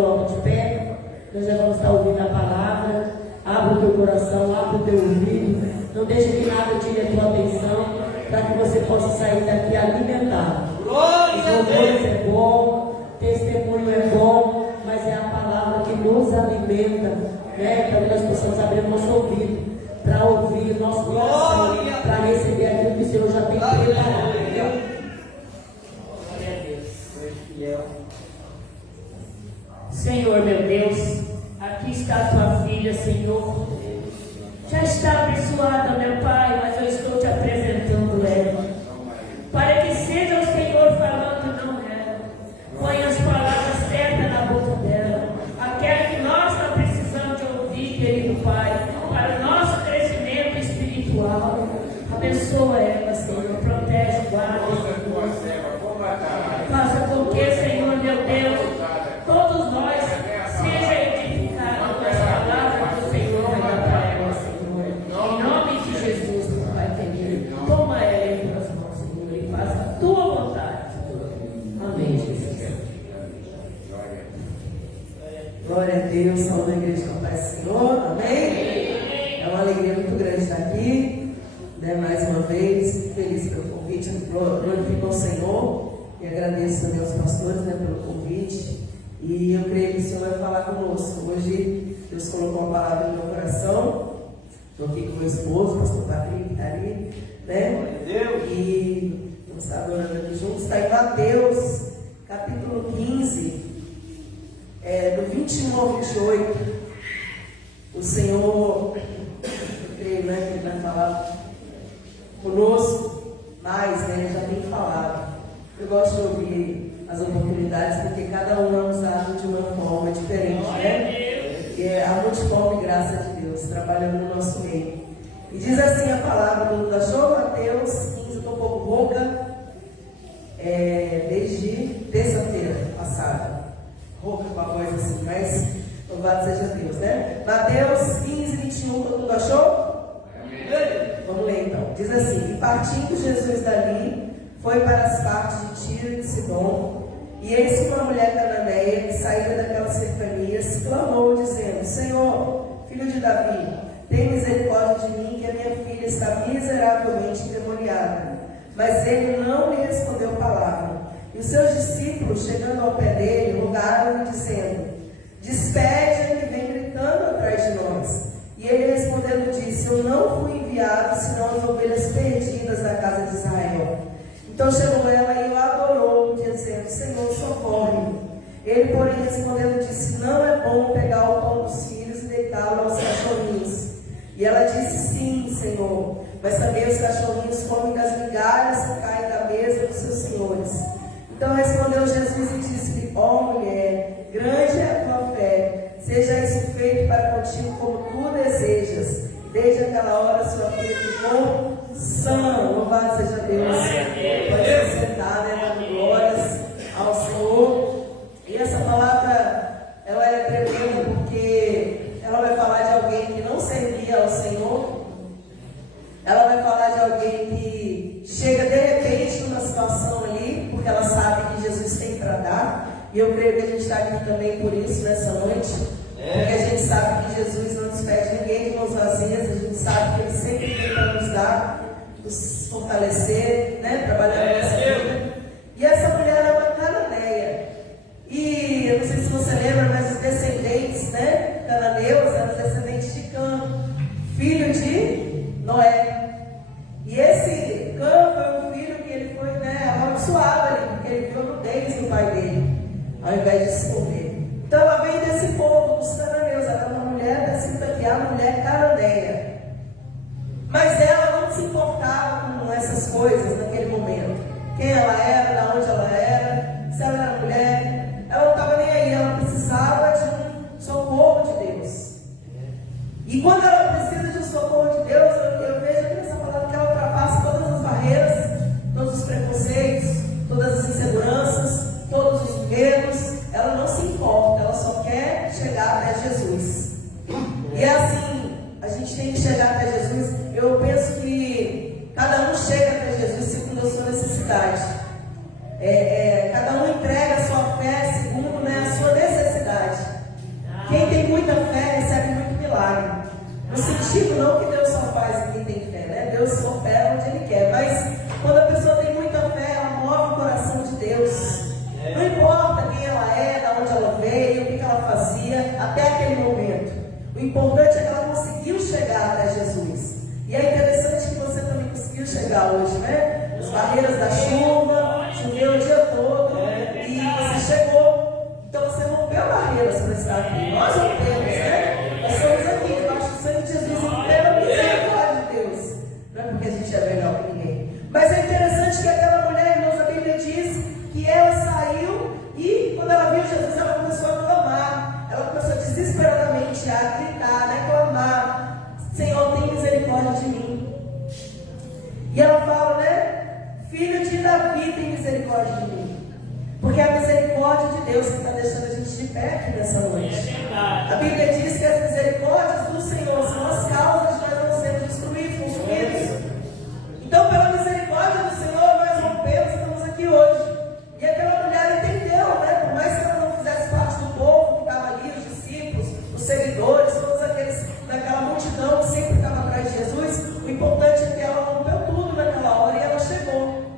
coloca de pé. Nós já vamos estar ouvindo a palavra. Abre o teu coração, abre o teu ouvido. Não deixe que nada tire a tua atenção, para que você possa sair daqui alimentado. Os louvores é bom, testemunho é bom, mas é a palavra que nos alimenta, né? Para que nós possamos abrir o nosso ouvido, para ouvir o nosso coração, para receber aquilo que o Senhor já tem preparado. Glória a Deus. Senhor, meu Deus, aqui está a tua filha, Senhor. Já está abençoada, meu Pai, mas eu estou te apresentando ela, para que seja o Senhor falando, não ela. Põe as palavras certas na boca dela, aquela que nós estamos precisando de ouvir, querido Pai, para o nosso crescimento espiritual. Abençoa ela, Senhor, protege, guarda. Faça com que, Senhor, meu Deus, todos nós seja edificados com as palavras do Senhor e da para ela, Senhor. Em nome de Jesus, meu Pai querido, toma ela em tuas mãos, Senhor, e faça a tua vontade. Amém, Jesus. Glória a Deus, salve a igreja do Pai Senhor, amém? É uma alegria muito grande estar aqui, né, mais uma vez, feliz pelo convite, glorifico ao Senhor e agradeço também aos pastores, né, pelo convite. E eu creio que o Senhor vai falar conosco. Hoje Deus colocou uma palavra no meu coração. Estou aqui com meu esposo, o pastor Patrick, que está ali, né? E vamos estar adorando aqui juntos. Está em Mateus, capítulo 15, do 21 ao 28. O Senhor, eu creio, né, que Ele vai falar conosco mais, né? Ele já tem falado. Eu gosto de ouvir as oportunidades, porque cada um é usado de uma forma diferente, né? E é a multiforme graça de Deus trabalhando no nosso meio. E diz assim a palavra do achou, Mateus 15, eu estou um pouco rouca, desde terça-feira passada. Rouca com a voz assim, mas louvado seja Deus, né? Mateus 15, 21, todo mundo achou? Vamos ler então. Diz assim: e partindo Jesus dali, foi para as partes de Tiro e de Sidom, e eis que uma mulher cananeia que saída daquelas cercanias clamou, dizendo: Senhor, filho de Davi, tem misericórdia de mim, que a minha filha está miseravelmente endemoniada. Mas ele não lhe respondeu palavra. E os seus discípulos, chegando ao pé dele, rogaram-lhe, dizendo: despede-a que vem gritando atrás de nós. E ele respondendo disse: eu não fui enviado senão as ovelhas perdidas da casa de Israel. Então chegou ela e o adorou, dizendo: Senhor, socorre-me. Ele, porém, respondendo, disse: não é bom pegar o pão dos filhos e deitá-lo aos cachorrinhos. E ela disse: sim, Senhor, mas também os cachorrinhos comem das migalhas que caem da mesa dos seus senhores. Então respondeu Jesus e disse-lhe: ó mulher, grande é a tua fé, seja isso feito para contigo como tu desejas. E desde aquela hora sua filha ficou sã. Louvado seja Deus. Pode se sentar, né, dando glórias ao Senhor. E essa palavra, ela é tremenda porque ela vai falar de alguém que não servia ao Senhor. Ela vai falar de alguém que chega de repente numa situação ali, porque ela sabe que Jesus tem para dar. E eu creio que a gente está aqui também por isso nessa noite. Porque a gente sabe que Jesus não despede ninguém de mãos vazias. A gente sabe que Ele sempre tem para nos dar, nos fortalecer, né? Trabalhar na nossa vida. E essa mulher era uma cananeia. E eu não sei se você lembra, mas os descendentes, né, cananeus eram descendentes de Cã, filho de Noé. E esse Cã foi um filho que ele foi, né, amaldiçoado ali, porque ele viu nudez no pai dele, ao invés de se esconder. Então ela veio desse povo dos cananeus, ela era uma mulher descida aqui, a mulher cananeia. Mas ela não se importava com essas coisas naquele momento. Quem ela era, de onde ela era, se ela era mulher, ela não estava nem aí, ela precisava de um socorro de Deus. E quando ela precisa de um socorro de Deus, eu vejo aqui nessa palavra que ela ultrapassa todas as barreiras, todos os preconceitos, todas as inseguranças, todos os medos. Ela não se importa, ela só quer chegar até Jesus. E é assim, a gente tem que chegar até Jesus. Eu penso que cada um chega até Jesus segundo a sua necessidade. até aquele momento. O importante é que ela conseguiu chegar até Jesus. E é interessante que você também conseguiu chegar hoje, né? As barreiras da chuva, choveu o dia todo e você chegou. Então você rompeu barreiras para estar aqui. Nós rompemos, né? Nós estamos aqui debaixo do sangue de Jesus e pela misericórdia de Deus. Não é porque a gente é melhor que ninguém. Mas é interessante que aquela mulher, irmãos, a Bíblia diz que ela saiu e quando ela viu Jesus, ela começou a clamar. Ela começou desesperadamente a gritar, a clamar: Senhor, tem misericórdia de mim. E ela fala, né? Filho de Davi, tem misericórdia de mim. Porque é a misericórdia de Deus que está deixando a gente de pé aqui nessa noite. A Bíblia diz que as misericórdias do Senhor são as causas de nós não sermos destruídos, consumidos. Então, pela misericórdia do Senhor, nós rompemos, estamos aqui hoje. E aquela mulher entendeu, né? Por mais que ela não fizesse parte do povo que estava ali, os discípulos, os seguidores, todos aqueles daquela multidão que sempre estava atrás de Jesus, o importante é que ela rompeu tudo naquela hora e ela chegou.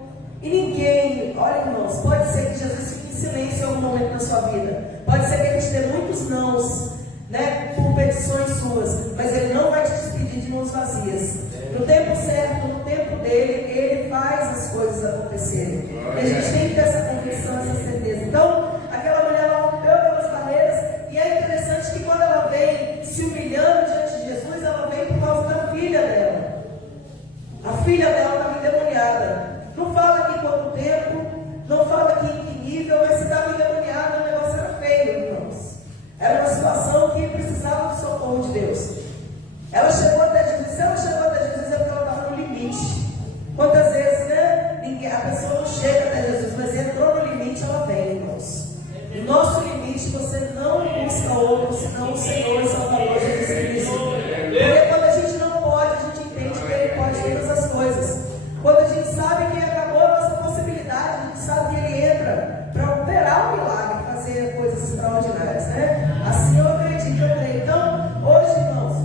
E ninguém, olha, irmãos, pode ser que Jesus fique em silêncio em algum momento da sua vida. Pode ser que ele te dê muitos nãos, né? Por petições suas, mas ele não vai te despedir de mãos vazias. No tempo certo, no tempo dele, ele faz as coisas acontecerem. E a gente tem que ter essa convicção, essa certeza. Então, aquela mulher, ela rompeu aquelas barreiras. E é interessante que quando ela vem se humilhando diante de Jesus, ela vem por causa da filha dela. A filha dela estava endemoniada. Não fala aqui quanto tempo, não fala aqui em que nível, mas se estava endemoniada, o negócio era feio, irmãos. Era uma situação que precisava do socorro de Deus. Ela chegou até Jesus. Se ela chegou até Jesus é porque ela estava no limite. Quantas vezes, né? A pessoa não chega até Jesus, mas entrou no limite, ela vem, irmãos. No nosso limite, você não busca outro, senão o Senhor e Salvador Jesus Cristo. Porque quando a gente não pode, a gente entende que Ele pode todas as coisas. Quando a gente sabe que acabou a nossa possibilidade, a gente sabe que Ele entra para operar o milagre, fazer coisas extraordinárias, né? Assim eu acredito, eu creio. Então, hoje, irmãos,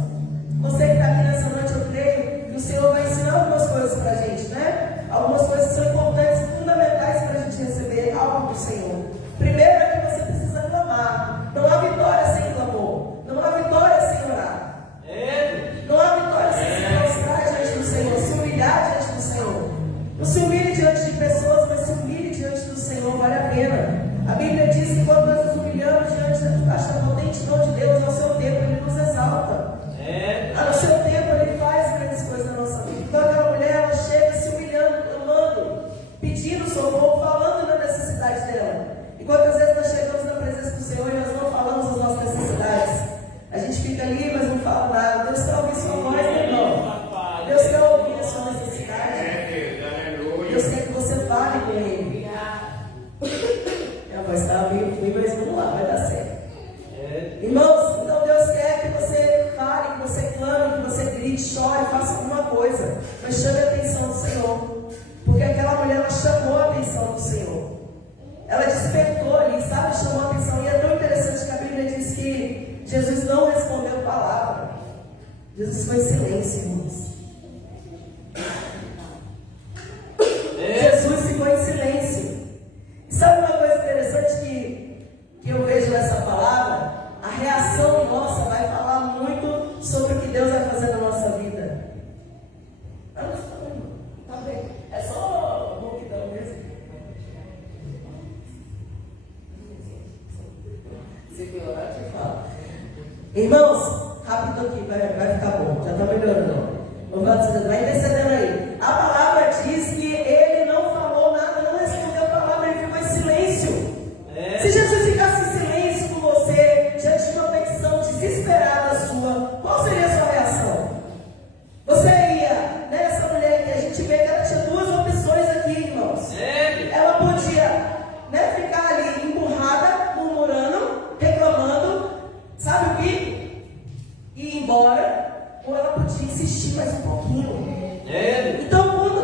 você que está aqui nessa noite, eu creio que o Senhor vai ensinar algumas coisas para a gente, né? Algumas coisas que são importantes e fundamentais para a gente receber algo do Senhor. Primeiro é que você precisa clamar. Não há vitória sem clamor. Não há vitória sem orar. Não há vitória sem se prostrar diante do Senhor, se humilhar diante do Senhor. Não se humilhe diante de pessoas, mas se humilhe diante do Senhor, vale a pena. A Bíblia diz que quando nós nos humilhamos diante da potente mão de Deus, ao seu tempo Ele nos exalta. No seu tempo Ele faz grandes coisas na nossa vida. Então aquela mulher, ela chega se humilhando, clamando, pedindo socorro, falando da necessidade dela. E quantas vezes nós chegamos na presença do Senhor e nós não falamos as nossas necessidades? A gente fica ali, mas não fala nada. Deus quer ouvir sua voz, né, irmão? Deus quer ouvir a sua necessidade. Deus quer que você fale com Ele. Minha voz está meio ruim, mas vamos lá, vai dar certo. Irmãos, então Deus quer que você fale, que você clame, que você grite, chore, faça alguma coisa. Mas chame a atenção do Senhor. Porque aquela mulher, ela chamou a atenção do Senhor. Ela despertou ali, sabe? Chamou a atenção. E é tão interessante que a Bíblia diz que Jesus não respondeu palavra. Jesus foi em silêncio, irmãos. Jesus ficou em silêncio. E sabe uma coisa interessante que eu vejo nessa palavra? A reação nossa vai falar muito sobre o que Deus vai fazer na nossa vida. Tá bem. É só rouquidão mesmo. Se piorar, eu te falo. Irmãos, rápido aqui, vai ficar bom. Já está melhorando. Vai intercedendo aí. A palavra diz que Ele não falou nada, não respondeu a palavra, Ele ficou em silêncio. Se Jesus ficasse em silêncio com você, diante de uma petição desesperada sua, qual seria a sua reação? Você ia, nessa mulher que a gente vê que ela tinha duas opções aqui, irmãos. Ela podia, né, ficar ali emburrada, murmurando, reclamando, sabe o que? Ir embora, ou ela podia insistir mais um pouquinho. Então, quando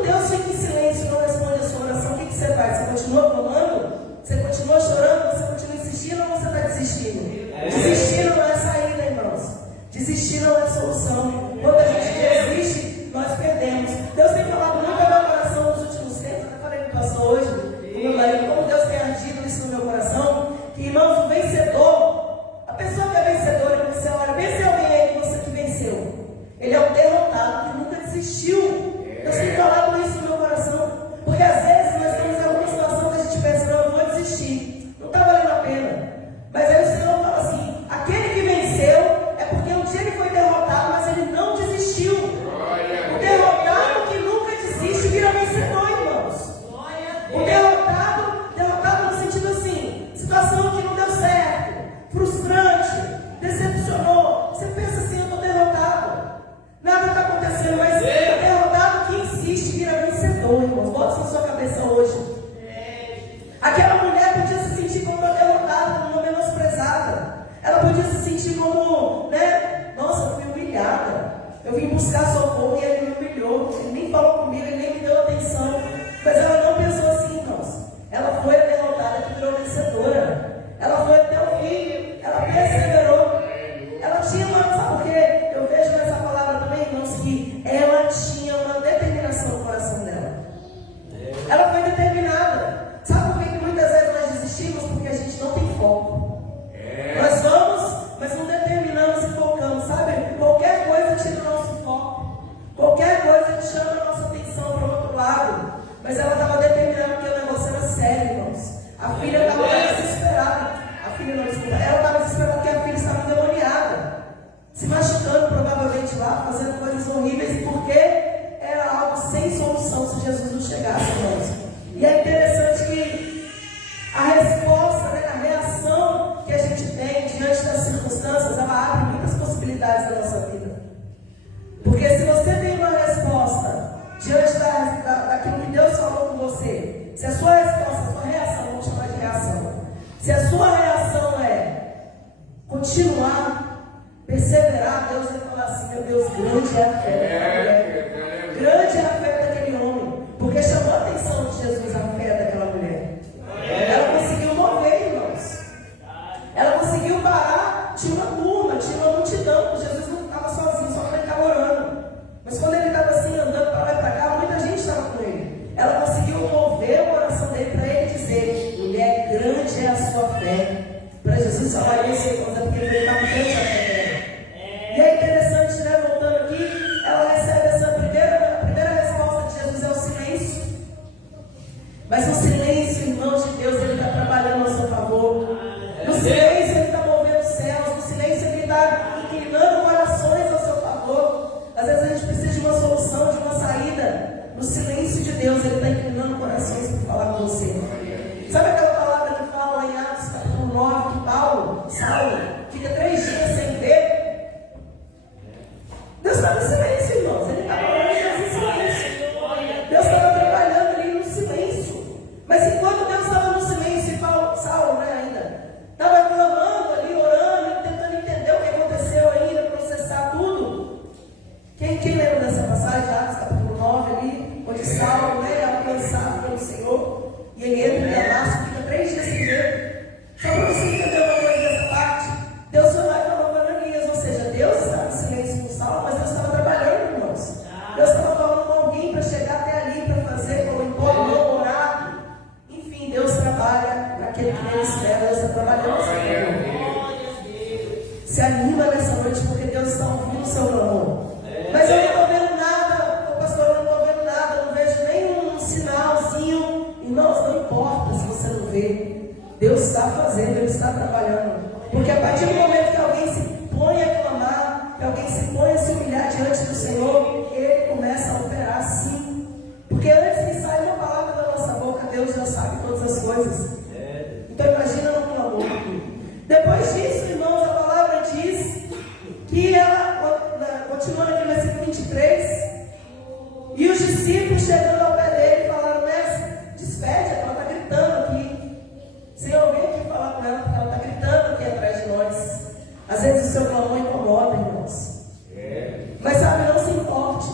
foco. Nós vamos, mas não determinamos e focamos, sabe? Qualquer coisa tira o nosso foco. Qualquer coisa chama a nossa atenção para o outro lado. Mas ela estava determinando que o negócio era sério, irmãos. A filha estava desesperada. Ela estava desesperada porque a filha estava endemoniada, se machucando provavelmente lá, fazendo coisas horríveis, porque era algo sem solução se Jesus não chegasse, irmãos. E é interessante que a resposta, né, a reação que a gente tem diante das circunstâncias, ela abre muitas possibilidades da nossa vida. Porque se você tem uma resposta diante daquilo que Deus falou com você, se a sua resposta, a sua reação, vamos chamar de reação, se a sua reação é continuar, perseverar, Deus vai falar assim: meu Deus, grande é a fé daquela mulher. Grande é a fé daquele homem. Porque chamou a atenção de Jesus a fé daquela mulher. Ela conseguiu mover, irmãos. Ela conseguiu parar. Tinha uma turma, tinha uma multidão. Jesus não estava sozinho, só que ele estava orando. Mas quando ele estava assim, andando para lá e para cá, muita gente estava com ele. Ela conseguiu mover o coração dele para ele dizer: mulher, grande é a sua fé. Para Jesus falar isso, porque ele veio para grande a fé dela. E é interessante, né, voltando aqui, ela recebe essa primeira resposta de Jesus, é o silêncio. Mas o silêncio, irmãos de Deus, ele está trabalhando a seu favor. No silêncio ele está movendo os céus. No silêncio ele está inclinando corações ao seu favor. Às vezes a gente precisa de uma solução, de uma saída. No silêncio de Deus ele está inclinando corações para falar com você. Sabe aquela palavra que fala lá em Atos capítulo 9, que Saulo, fica 3 dias sem ver? Deus está no silêncio, irmãos. Ele estava orando em silêncio. Deus estava trabalhando ali no silêncio. Mas enquanto Deus estava no silêncio, e Saulo, né, ainda estava clamando ali, orando, tentando entender o que aconteceu ainda, processar tudo. Quem lembra dessa passagem, Atos capítulo 9 ali, onde Saulo, né, é alcançado pelo Senhor, e ele entra em Damasco, fica 3 dias sem ver. Só para você entender uma coisa dessa parte, Deus foi lá e falou para Ananias, ou seja, Deus estava em silêncio com Saulo, mas Deus estava trabalhando, irmãos. Deus estava falando com alguém para chegar até ali, para fazer, para impor mão, orar. Enfim, Deus trabalha naquele que nem espera, Deus está trabalhando. Se anima nessa noite, porque Deus está ouvindo o seu clamor. Mas eu não estou vendo nada, pastor, eu não estou vendo nada, não vejo nenhum sinalzinho. Irmãos, não importa se você não vê. Deus está fazendo, Ele está trabalhando. Porque a partir do momento que alguém se põe a clamar, que alguém se põe a se humilhar diante do Senhor, Ele começa a operar sim. Porque antes que saia uma palavra da nossa boca, Deus já sabe todas as coisas. Então imagina no clamor. Depois disso, irmãos, a palavra diz que ela, continuando aqui no versículo 23, e os discípulos chegando ao pé dele falaram: mestre, despede, ela está gritando aqui. Senhor, vem aqui falar com ela, porque ela está gritando aqui atrás de nós. Às vezes o seu clamor incomoda, irmãos. Mas sabe, não se importe.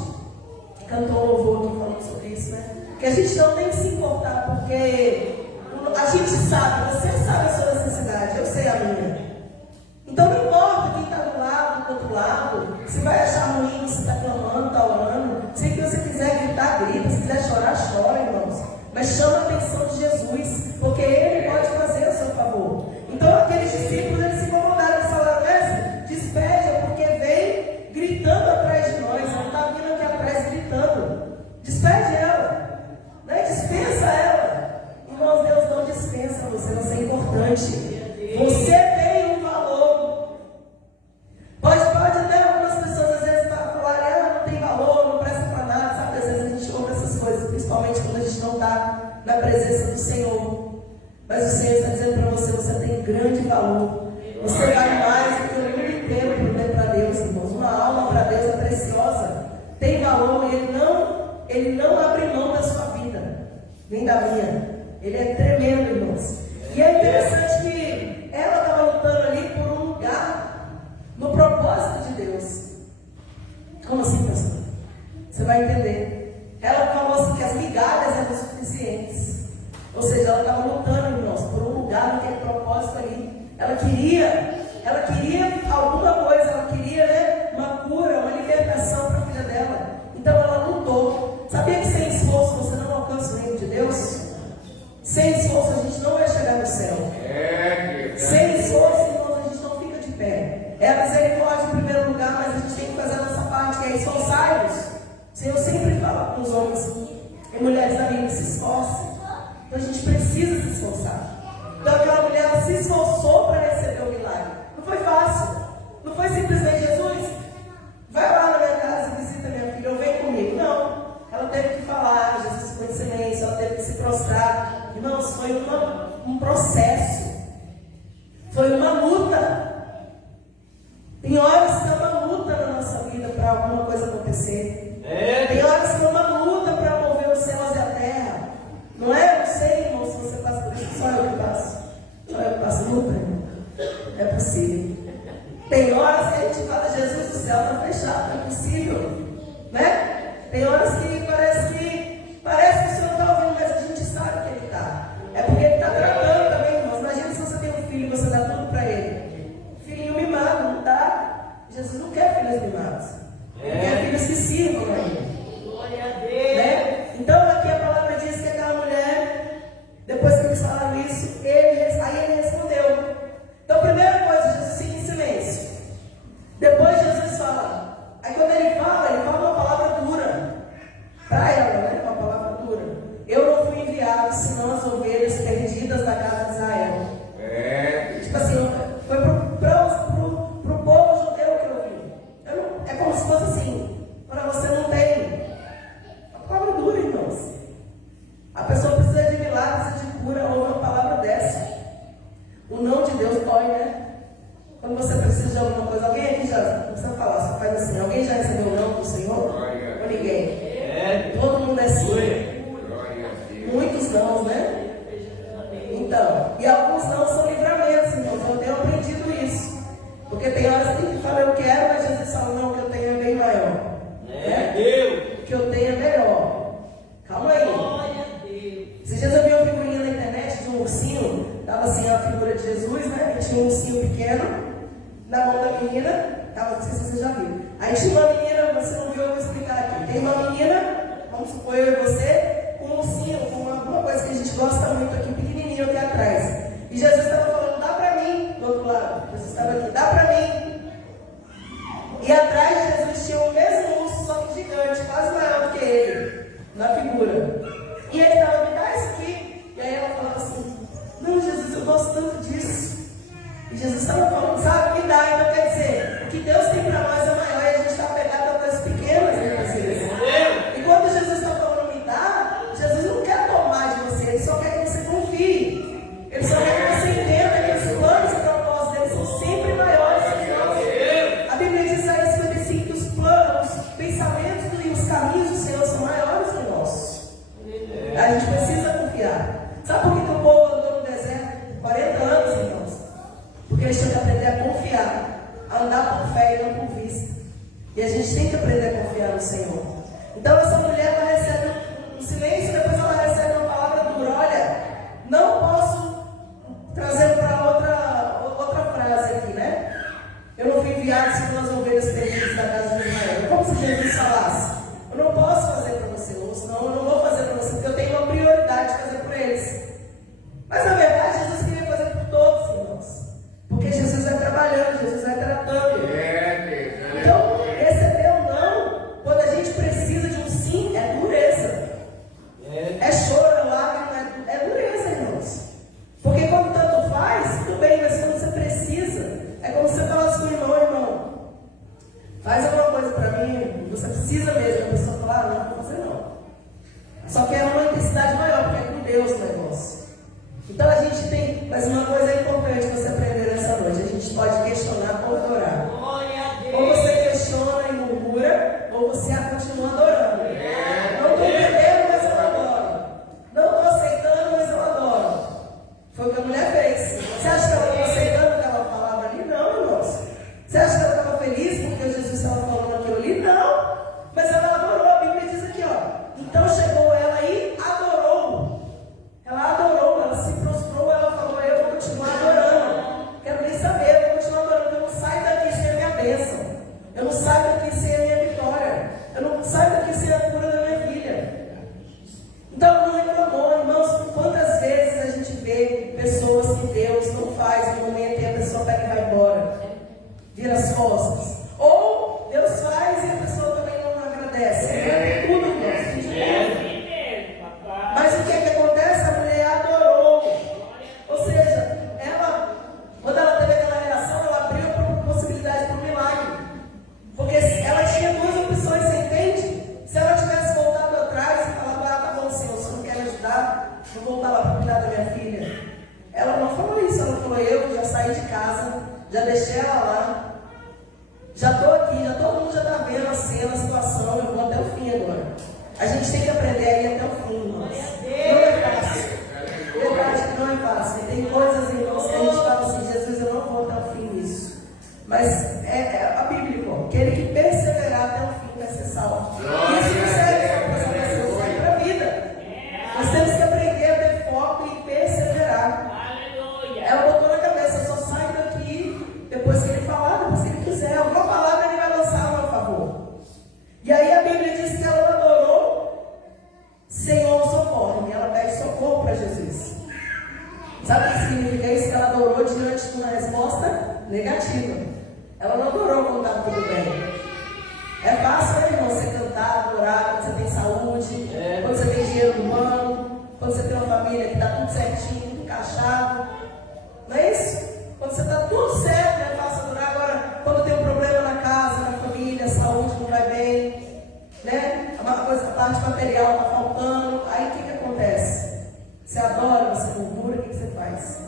Cantou um louvor aqui falando sobre isso, né? Que a gente não tem que se importar, porque a gente sabe, você sabe a sua necessidade, eu sei a minha. Então não importa quem está do lado, do outro lado, se vai achar ruim, se está clamando, está orando. Se você quiser gritar, grita, se quiser chorar, chora, irmãos. Mas chama a atenção de Jesus, porque Ele pode fazer a seu favor. Então aqueles discípulos, eles se incomodaram, eles falaram: mestre, despede, porque vem gritando atrás de nós. Ela está vindo aqui atrás gritando. Despede ela, né? Dispensa ela. Irmãos, Deus não dispensa você, você é importante. Você tem um valor. Pode até algumas pessoas às vezes falarem: ela não tem valor, não presta para nada, sabe? Às vezes a gente ouve essas coisas, principalmente quando a gente não está na presença do Senhor. Mas o Senhor está dizendo para você: você tem grande valor. Você vale mais do que o mundo inteiro para Deus, irmãos. Uma alma para Deus é preciosa, tem valor, e Ele não abre mão da sua vida, nem da minha. Ele é tremendo, irmãos. E é interessante que ela estava lutando ali por um lugar no propósito de Deus. Como assim, pastor? Você vai entender. Ela falou assim que as migalhas eram suficientes. Ou seja, ela estava lutando, irmãos, por um lugar naquele propósito ali. Ela queria alguma coisa, ela queria, né, uma cura, uma libertação para a filha dela. Então ela lutou. Sabia que sem esforço você não alcança o reino de Deus? Sem esforço a gente não vai chegar no céu. É possível. Tem horas que a gente fala, Jesus, o céu está fechado, não é possível. Né? Tem horas que parece que o Senhor está ouvindo, mas a gente sabe que Ele está. É porque Ele está tratando também, irmãos. Imagina se você tem um filho e você dá tudo para ele. Filhinho mimado, não dá. Jesus não quer filhos mimados. Ele quer filhos que sirvam a Ele. Glória a Deus. Né? Então aqui a palavra diz que aquela mulher, depois que eles falaram isso, aí ele respondeu. Então, primeira coisa, Jesus fica em silêncio. Depois Jesus fala. Aí quando ele fala uma palavra dura para ela, né? Uma palavra dura. Eu não fui enviado senão as ovelhas perdidas da casa de Israel. Tipo assim, foi pro povo judeu que eu vim. É como se fosse assim. Para você não tem. Uma palavra dura, irmãos. A pessoa precisa de milagre, precisa de cura, ouve uma palavra dessa. O não de Deus dói, né? Quando você precisa de alguma coisa, alguém aqui já, não precisa falar, só faz assim, alguém já recebeu o não do Senhor? Ou ninguém? Todo mundo é assim. Muitos não, né? Então, e alguns não são livramentos, então eu tenho aprendido isso. Porque tem horas que fala, eu quero, mas Jesus fala, não, o que eu tenho é bem maior. Né? O que eu tenho é melhor. Calma aí. Esses dias eu vi uma figurinha na internet de um ursinho, estava assim a figura de Jesus, né? E tinha um ursinho pequeno na mão da menina, não sei se você já viu. Aí tinha uma menina, você não viu, eu vou explicar aqui. Tem uma menina, vamos supor eu e você, com um ursinho, com alguma coisa que a gente gosta muito aqui, pequenininho aqui atrás. E Jesus estava falando, dá pra mim, do outro lado. Jesus estava aqui, dá pra mim. E atrás de Jesus tinha o mesmo urso, só que gigante, quase maior do que ele, na figura. E ele estava, me dá isso aqui. E aí ela falava assim, não, Jesus, eu gosto tanto disso. E Jesus estava falando, sabe, me dá. Então quer dizer, o que Deus tem para nós é maior e a gente está apegado a coisas pequenas, né? E quando Jesus está falando, me dá, Jesus não quer tomar de você, Ele só quer que você confie. Ele só quer que você entenda que os planos e propósitos dele são sempre maiores que nós. A Bíblia diz em Isaías 55 que os planos, os pensamentos e os caminhos do Senhor são maiores que nossos. A gente precisa confiar. Sabe por que o povo andou no deserto 40 anos, irmãos? Porque eles tinham que aprender a confiar, a andar por fé e não por vista. E a gente tem que aprender a confiar no Senhor. Então essa mulher, ela recebe um silêncio, depois ela recebe uma palavra dura. Olha, não posso trazer para outra frase aqui, né? Eu não fui enviado segundo as ovelhas perdidas da casa de Israel. É como se Jesus falasse, eu não posso fazer para você, ou senão eu não vou fazer para você, porque eu tenho uma prioridade de fazer por eles. Mas na verdade Jesus queria fazer por todos, irmãos. Porque Jesus vai trabalhando, Jesus vai tratando. Então, receber ou não, quando a gente precisa de um sim, é dureza. É choro, é lágrima, é dureza, irmãos. Porque quando tanto faz, tudo bem, mas quando você precisa, é como você falasse com o irmão, faz alguma coisa para mim, você precisa mesmo. A pessoa fala, não vou fazer não. Só que é uma intensidade maior, porque é com Deus o negócio. Então a gente tem, mas uma coisa é importante você aprender nessa noite, a gente pode questionar ou adorar. Ou você questiona e murmura, ou você a continua adorando. Não estou entendendo, mas eu adoro. Não estou aceitando, mas eu adoro. Foi o que a mulher fez. Você acha que ela estava aceitando aquela palavra ali? Não, irmãos. Você acha que ela estava feliz porque Jesus estava falando aquilo ali? Não. Mas ela adorou, a Bíblia diz aqui, ó. Então chegou ela e adorou. Ela adorou, ela se prostrou, ela falou, eu vou continuar adorando. Quero nem saber, eu vou continuar adorando. Eu não saio daqui sem a minha bênção. Eu não saio daqui sem a minha vitória. Eu não saio daqui sem a cura da minha filha. Então não reclamou, irmãos. Quantas vezes a gente vê pessoas que Deus não faz no momento e a pessoa pega e vai embora, vira as costas. Ou Deus faz e a pessoa também não agradece. É tudo, irmãos. Mas o que é que acontece? A mulher adorou. Ou seja, ela, quando ela teve aquela reação, ela abriu a possibilidade para o milagre. Porque ela tinha duas opções, você entende? Se ela tivesse voltado atrás e falado, tá bom, Senhor, você não quer me ajudar, vou voltar lá para cuidar da minha filha. Ela não falou isso, ela falou, eu já saí de casa, já deixei ela lá, já estou aqui, já todo mundo já está vendo a cena, a situação, eu vou até o fim agora. A gente tem que aprender a ir até o fim, irmãos. Não é fácil. Verdade que não é fácil. Tem coisas, irmãos, que a gente fala assim, Jesus, eu não vou até o fim. significa isso? Que ela adorou diante de uma resposta negativa. Ela não adorou quando estava tudo bem. É fácil, né, irmão, você cantar, adorar quando você tem saúde, quando você tem dinheiro no banco, quando você tem uma família que está tudo certinho, tudo encaixado. Não é isso? Quando você está tudo certo, é fácil adorar. Agora, quando tem um problema na casa, na família, a saúde não vai bem, né? A parte material está faltando, aí o que acontece? Você adora, você murmura, o que você faz?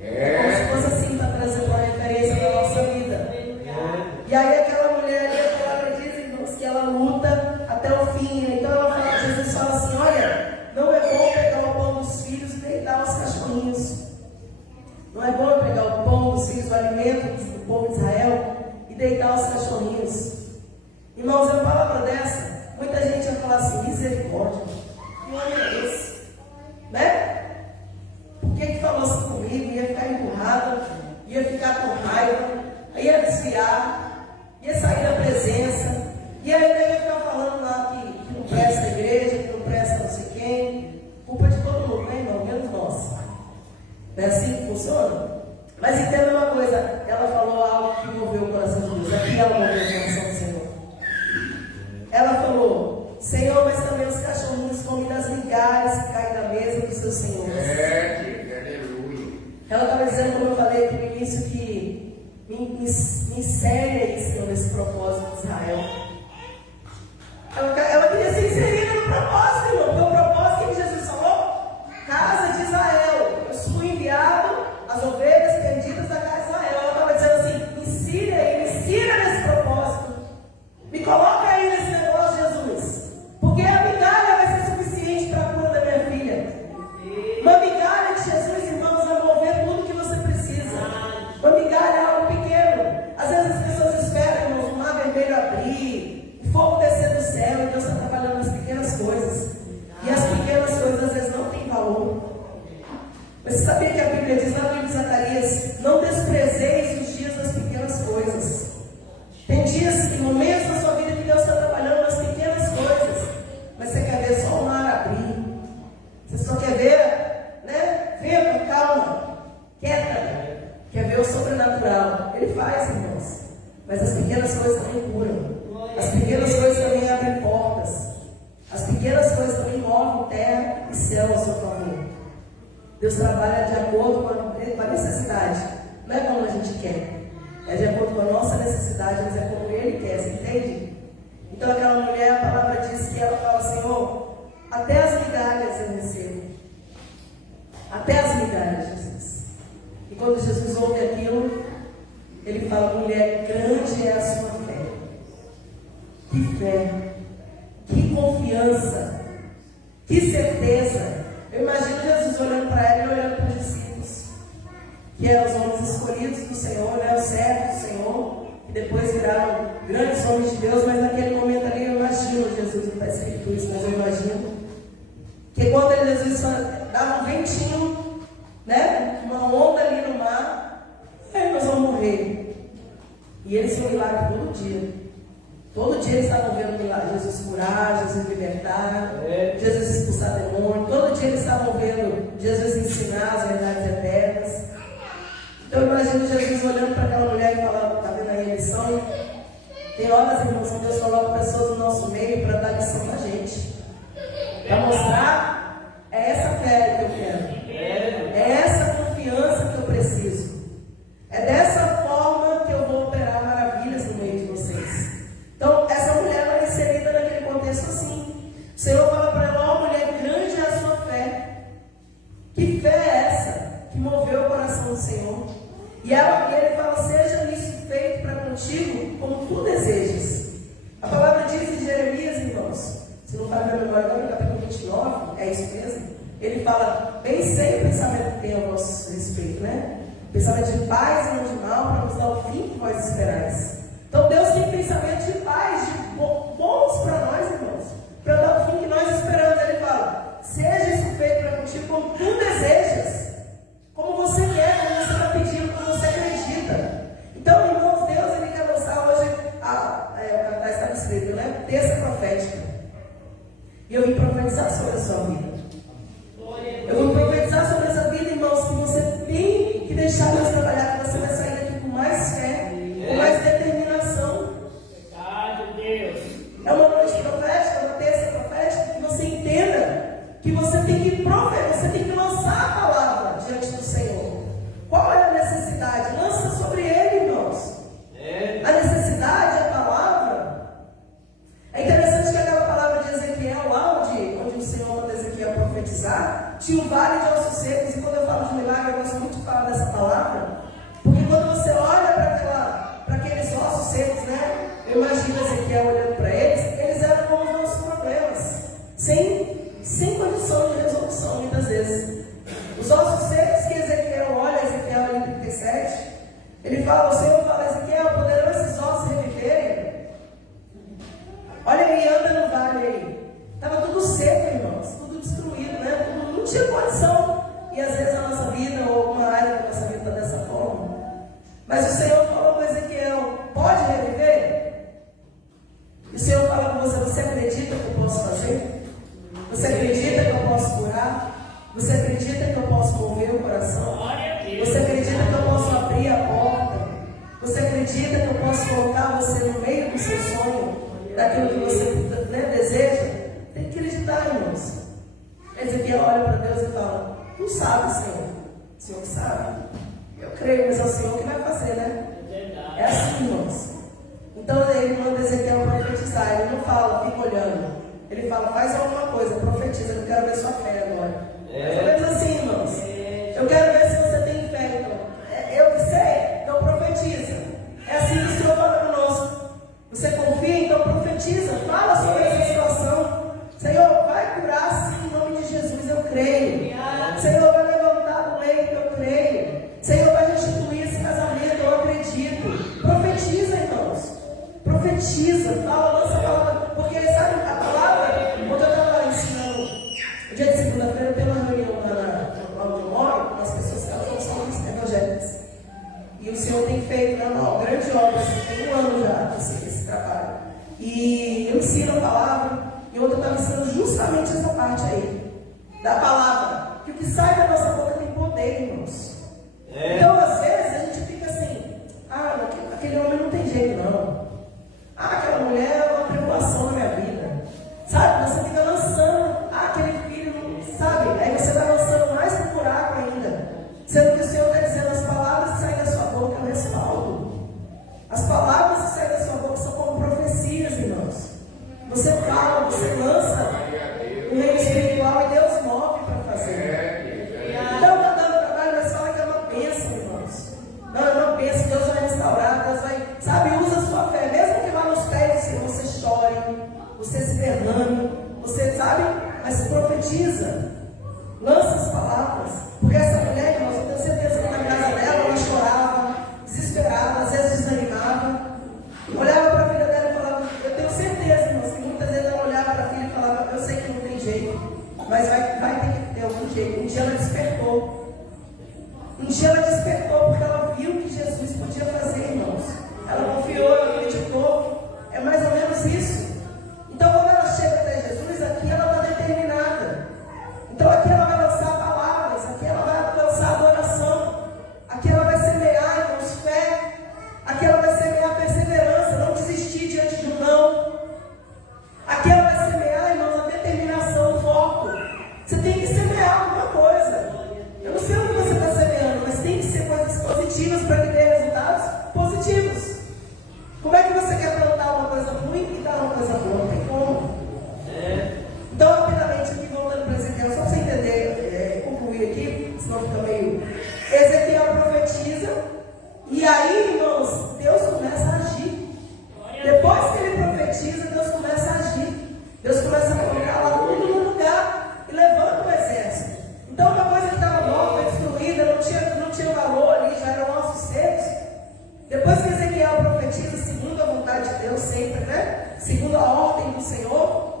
É como se fosse assim, para trazer uma referência da nossa vida. E aí aquela mulher ali, a palavra diz, irmãos, que ela luta até o fim. Então ela fala, Jesus fala assim, olha, não é bom pegar o pão dos filhos e deitar os cachorrinhos. Não é bom pegar o pão dos filhos, o alimento do povo de Israel, e deitar os cachorrinhos. Irmãos, uma palavra dessa, muita gente ia falar assim, misericórdia, que homem é esse? Né? Por que falou assim comigo? Ia ficar empurrada, ia ficar com raiva, ia desviar, ia sair da presença, e ainda ia ficar falando lá que não presta a igreja, que não presta não sei quem. Culpa de todo mundo, né, irmão? Menos nós. Não é assim que funciona? Mas entenda uma coisa, ela falou algo que moveu o coração de Deus. Aqui ela moveu o coração do Senhor. Ela falou, Senhor, mas também os cachorrinhos comem das migalhas que caem da mesa dos seus senhores. Aleluia. Ela estava dizendo, como eu falei aqui no início, que me insere aí, Senhor, nesse propósito de Israel. Ela queria ser inserida no propósito, irmão, porque o propósito que Jesus falou, casa de Israel. Eu fui enviado às ovelhas perdidas da casa de Israel. Ela estava dizendo assim, me insira aí, me insira nesse propósito. Me coloca aí nesse negócio, Jesus. Porque a migalha vai ser suficiente para a cura da minha filha. Uma migalha de Jesus, irmãos, vai mover tudo que você precisa. Uma migalha é algo pequeno. Às vezes as pessoas esperam, irmãos, o mar vermelho abrir, o fogo descer do céu, e Deus está trabalhando nas pequenas coisas. E as pequenas coisas às vezes não têm valor. Mas você sabia que a Bíblia diz lá no livro de Zacarias, não desprezeis os dias das pequenas coisas. Tem dias e momentos na sua vida que Deus está trabalhando nas pequenas coisas, mas você quer ver só o mar abrir. Você só quer ver, né? Vento, calma, quieta. Quer ver o sobrenatural. Ele faz, irmãos. Mas as pequenas coisas também curam. As pequenas coisas também abrem portas. As pequenas coisas também movem terra e céu ao seu favor. Deus trabalha de acordo com a necessidade. Não é como a gente quer. É de acordo com a nossa necessidade, mas é como Ele quer, você entende? Então aquela mulher, a palavra diz que ela fala, Senhor, até as migalhas eu recebo. Até as migalhas, Jesus. E quando Jesus ouve aquilo, Ele fala, mulher, grande é a sua fé. Que fé, que confiança, que certeza. Eu imagino Jesus olhando para ela e olhando para os discípulos, que eram os homens escolhidos do Senhor, né, os servos do Senhor, que depois viraram grandes homens de Deus, mas naquele momento ali eu imagino Jesus, não está escrito isso, mas eu imagino que quando Jesus dava um ventinho, né, uma onda ali no mar, aí nós vamos morrer. E eles tinham milagre todo dia. Todo dia eles estavam vendo milagre, Jesus curar, Jesus libertar, Jesus expulsar demônio. Todo dia eles estavam vendo Jesus ensinar as verdades eternas. Então eu imagino Jesus olhando para aquela mulher e falando, está vendo aí a lição? Tem horas, irmãos, que Deus coloca pessoas no nosso meio para dar lição para a gente. Para mostrar, é essa fé que eu quero. É essa confiança que eu preciso. É dessa forma que eu vou operar maravilhas no meio de vocês. Então, essa mulher ela é inserida naquele contexto assim. O Senhor fala para ela, ó mulher, grande é a sua fé. Que fé é essa que moveu o coração do Senhor? E ele fala, seja isso feito para contigo como tu desejas. A palavra diz em Jeremias, irmãos, se não faz a memória agora, no capítulo 29, é isso mesmo? Ele fala, bem sei o pensamento que tem ao nosso respeito, né? Pensamento de paz e não de mal, para nos dar o fim que vós esperais. Então Deus tem pensamento de paz, de bons para nós, irmãos, para dar o fim que nós esperamos. Ele fala, seja isso feito para contigo como tu desejas, como você quer, como você está pedindo, como você acredita. Então, irmãos, Deus ele quer lançar hoje, está escrito, né? Terça profética. E eu vim profetizar sobre a sua vida. Eu vou profetizar sobre essa vida, irmãos, que você deixar Deus trabalhar, que você vai sair daqui com mais fé, com mais determinação. É uma noite profética, uma terça profética, que você entenda que você tem que profetizar, você tem que lançar a palavra diante do Senhor. Qual é a necessidade? Lança sobre ele, irmãos. A necessidade, a palavra. É interessante que aquela palavra de Ezequiel, lá onde o Senhor manda Ezequiel profetizar, tinha um vale de ossos secos. E quando eu falo de milagre, eu gosto muito de falar dessa palavra, porque quando você olha para aqueles ossos secos, né? Eu imagino Ezequiel olhando para eles eram como os nossos problemas, sem condição de resolução, muitas vezes. Os ossos secos que Ezequiel olha, Ezequiel 37, ele fala, o Senhor fala, Ezequiel, poderão esses ossos reviverem? Olha aí, anda no vale aí. Estava tudo seco, irmãos, tudo destruído, né? Não tinha condição. E às vezes a nossa vida, ou uma área da nossa vida está dessa forma. Mas o Senhor falou para Ezequiel, pode reviver? E o Senhor fala com você, você acredita que eu posso fazer? Você acredita que eu posso curar? Você acredita que eu posso mover o coração? Você acredita que eu posso abrir a porta? Você acredita que eu posso colocar você no meio do seu sonho? Daquilo que você, né, deseja? Tem que acreditar, irmãos. Ezequiel olha para Deus e fala, tu sabe, Senhor. O Senhor sabe. Eu creio, mas é o Senhor que vai fazer, né? É assim, irmãos. Então ele manda Ezequiel profetizar. Ele não fala, fica olhando. Ele fala, faz alguma coisa, profetiza. Eu quero ver sua fé agora. Mais ou menos assim, irmãos. Eu quero ver se você tem fé, então. Eu que sei, então profetiza. É assim que o Senhor fala conosco. Você confia, então profetiza. Fala sobre essa situação. Senhor, vai curar sim, em nome de Jesus, eu creio. Senhor, vai levantar do leito, eu creio. Senhor, vai restituir esse casamento, eu acredito. Profetiza, irmãos. Profetiza, fala, lança a palavra. Porque sabe a palavra, quando eu estava ensinando, no dia de segunda-feira, eu tenho uma reunião lá onde eu moro, com as pessoas que elas não são evangélicas. E o Senhor tem feito uma grande obra, assim, tem um ano já esse trabalho. E eu ensino a palavra, e ontem eu estava ensinando justamente essa parte aí, da palavra. Que o que sai da nossa boca tem poder, irmãos. Então, às vezes, a gente fica assim, aquele homem não tem jeito, não. Aquela mulher é uma preocupação na minha vida. Sabe, você fica lançando, aquele filho, sabe? Aí você vai lançando mais um buraco ainda. Sendo que o Senhor está dizendo, as palavras que saem da sua boca é um respaldo. As palavras que saem da sua boca são como profecias, irmãos. Você fala, você lança o reino espiritual e Deus move para fazer. Então está dando trabalho, mas fala que é uma bênção, irmãos. Não, é uma bênção, Deus vai restaurar, Deus vai, sabe, usa a sua fé, mesmo que lá nos pés do Senhor você chore, você se derrame, você sabe, mas profetiza, lança as palavras, porque essa mulher, irmãos, eu tenho certeza que na casa dela ela chorava, desesperada, às vezes desanimava, olhava para a filha dela e falava, eu tenho certeza, irmãos, que muitas vezes ela olhava para a filha e falava, eu sei que não tem jeito, mas vai ter que ter algum jeito. Um dia ela despertou. Um dia ela despertou porque ela viu que Jesus podia fazer, irmãos. Ela confiou, ela acreditou. É mais ou menos isso. Então, quando ela chega até Jesus, aqui ela está determinada. Então, aqui ela vai lançar palavras, aqui ela vai lançar adoração, aqui ela vai semear, irmãos, fé, aqui ela vai semear perseverança, não desistir diante do não. Aqui ela vai semear, irmãos, a determinação, o foco. Você tem que semear alguma coisa. Eu não sei o que você está semeando, mas tem que ser coisas positivas para que dê resultados positivos. Como é que você quer plantar uma coisa ruim e dar uma coisa boa? Não tem como. Então, rapidamente, aqui voltando para Ezequiel, só para você entender, concluir aqui, senão fica meio. Ezequiel profetiza, e aí, irmãos, Deus começa a agir. Depois que ele profetiza, Deus começa a agir. Deus começa a colocar lá tudo no lugar e levanta o exército. Então, uma coisa que estava morta, destruída, não tinha valor ali, já eram ossos secos. Depois que Ezequiel profetiza, segundo a vontade de Deus, sempre, né? Segundo a ordem do Senhor,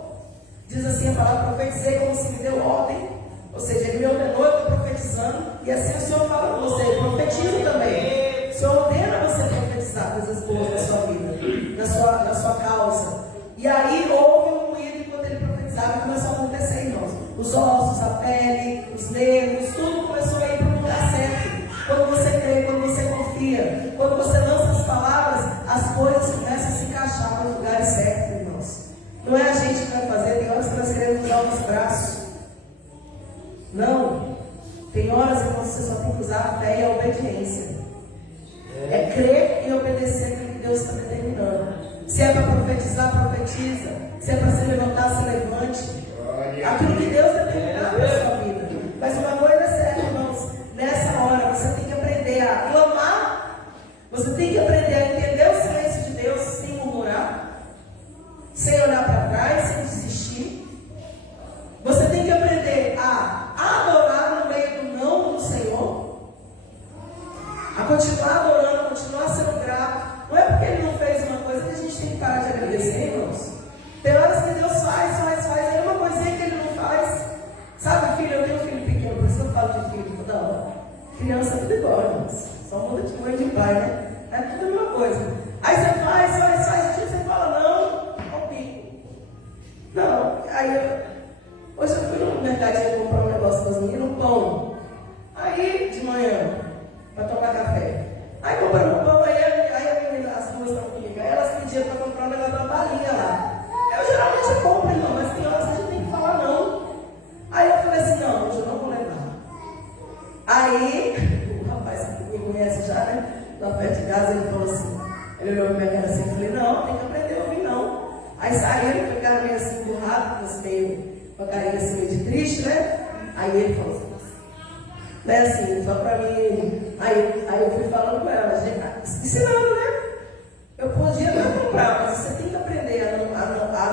diz assim a palavra, profetizei como se me deu ordem. Ou seja, ele me ordenou, eu estou profetizando. E assim o Senhor fala com você, profetiza também. O Senhor ordena você profetizar coisas boas na sua vida, na sua causa. E aí houve um ruído enquanto ele profetizava e começou a acontecer, irmãos. Os ossos, a pele, os nervos, tudo começou a ir para o lugar certo. Quando você obediência. É crer e obedecer aquilo que Deus está determinando. Se é para profetizar, profetiza. Se é para se levantar, se levante. Aquilo que Deus determinar para a sua vida. Mas uma coisa é certa, irmãos. Nessa hora você tem que aprender a clamar. Você tem que aprender a entender o silêncio de Deus sem murmurar, sem olhar para trás, sem desistir. Você tem que aprender a adorar no meio do não do Senhor, a continuar adorando, a continuar sendo grato. Não é porque Ele não fez uma coisa que a gente tem que parar de agradecer, irmãos. Tem horas que Deus faz, aí uma coisinha que Ele não faz. Sabe, filho, eu tenho um filho pequeno, por isso que eu falo de filho toda hora. Criança é tudo igual, irmãos. Só muda de mãe e de pai, né? É tudo a mesma coisa. Aí você faz, você fala, não, ao pico. Não, hoje eu fui no mercadinho comprar um negócio para as meninas, um pão. Aí, de manhã, para tomar café. Aí compramos um pão, aí a menina, as duas estão comigo. Aí elas pediram para comprar um negócio de uma balinha lá. Eu geralmente compro, irmão, mas tem horas que a gente tem que falar não. Aí eu falei assim, não, hoje eu não vou levar. Aí, o rapaz que me conhece já, né? Lá perto de casa, ele falou assim, ele olhou pra minha cara assim, eu falei, não, tem que aprender a ouvir não. Aí saíram, ficaram meio assim, emburrados, meio com a carinha assim, meio de triste, né? Aí ele falou assim, né, assim, só pra mim. Aí eu fui falando com ela, ensinando, né? Eu podia não comprar, mas você tem que aprender a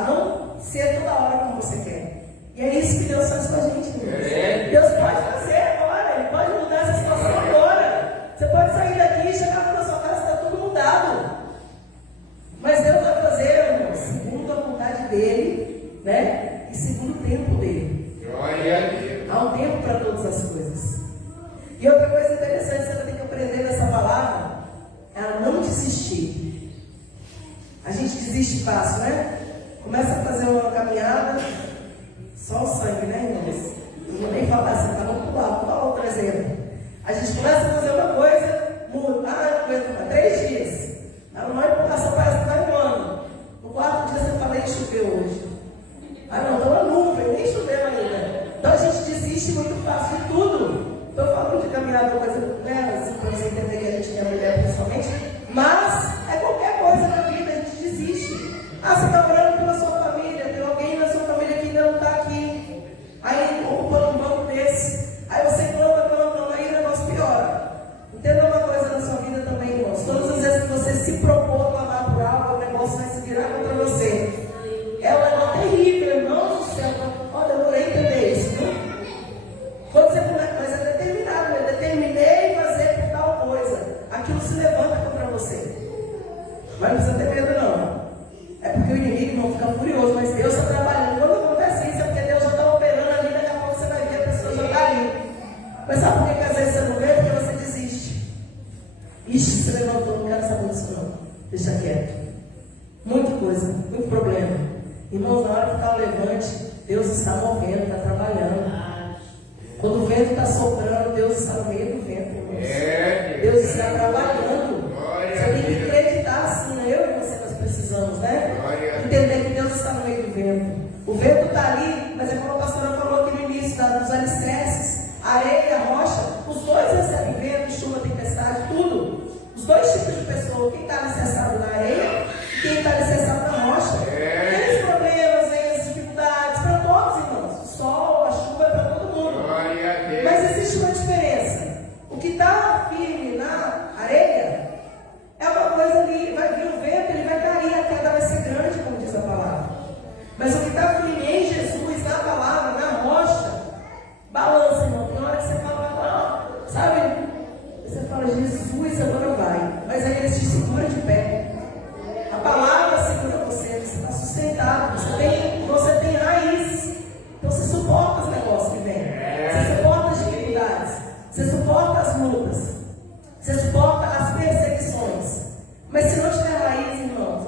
não ser toda hora como você quer. E é isso que Deus faz com a gente, irmãos. Deus pode fazer agora, Ele pode mudar essa situação agora. Você pode sair daqui e chegar na sua casa, está tudo mudado. Mas Deus vai fazer, irmãos, segundo a vontade dEle, né? E segundo o tempo dEle. Há um tempo para todas as coisas. E outra coisa interessante, você tem que aprender nessa palavra, é a não desistir. A gente desiste fácil, né? Começa a fazer uma caminhada, só o sangue, né, irmãos? Não vou nem falar assim, tá? Vamos pular, vou falar outro exemplo. A gente começa a fazer uma coisa, muda. Não aguento mais 3 dias. Uma empolgação parece que vai voando. No 4º dia você fala, choveu hoje. Não, tá uma nuvem, nem choveu ainda. Então a gente desiste muito fácil de tudo. Estou falando de caminhada, coisa, né, assim, para você entender que a gente é mulher principalmente. Mas é qualquer coisa na vida, a gente desiste. Você está orando pela sua família, tem alguém na sua família que ainda não está aqui. Aí ocupando um banco desse. Aí você clama, aí o negócio piora. Entenda uma coisa na sua vida também, irmãos. Todas as vezes que você se propor a clamar por algo, o negócio vai se virar contra você. É um negócio terrível, irmãos do céu. Olha, eu vou nem entender isso, viu? Quando você começa, mas é determinado, eu determinei fazer por tal coisa. Aquilo se levanta contra você. Mas não precisa ter medo, não. É porque o inimigo não fica furioso, mas Deus está trabalhando. Quando acontece isso, é porque Deus já está operando ali, daqui a pouco você vai ver a pessoa já está ali. Mas sabe por que às vezes você não vê? Porque você desiste. Ixi, você levantou, não quero saber disso não. Deixa quieto. Muita coisa, muito problema. Irmãos, na hora que está o levante, Deus está movendo, está trabalhando. Quando o vento está soprando, Deus está no meio do vento, irmãos. Deus está trabalhando. Você tem que acreditar assim, né? Eu e você nós precisamos, né? Entender que Deus está no meio do vento. O vento está ali, mas é como a pastora falou aqui no início, dos alicerces, a areia e a rocha, os dois recebem vento, chuva, tempestade, tudo. Os dois tipos de pessoa, quem está alicerçado na areia e quem está alicerçado na rocha. Tem os problemas, tem as dificuldades, para todos, irmãos. O sol, a chuva é para todo mundo. Mas existe uma diferença. O que está firme na areia é uma coisa ali, vai vir o vento, ele vai cair, a queda vai ser grande, como diz a palavra. Mas o que está firme em Jesus, na palavra, na rocha, balança, irmão. Tem hora que você fala, sabe? Você fala, Jesus, agora vai. Mas aí ele te segura de pé. A palavra segura você está sustentado. Você tem raiz. Então você suporta os negócios que vêm. Você suporta as dificuldades. Você suporta as lutas. Você suporta as perseguições. Mas se não tiver raiz, irmãos,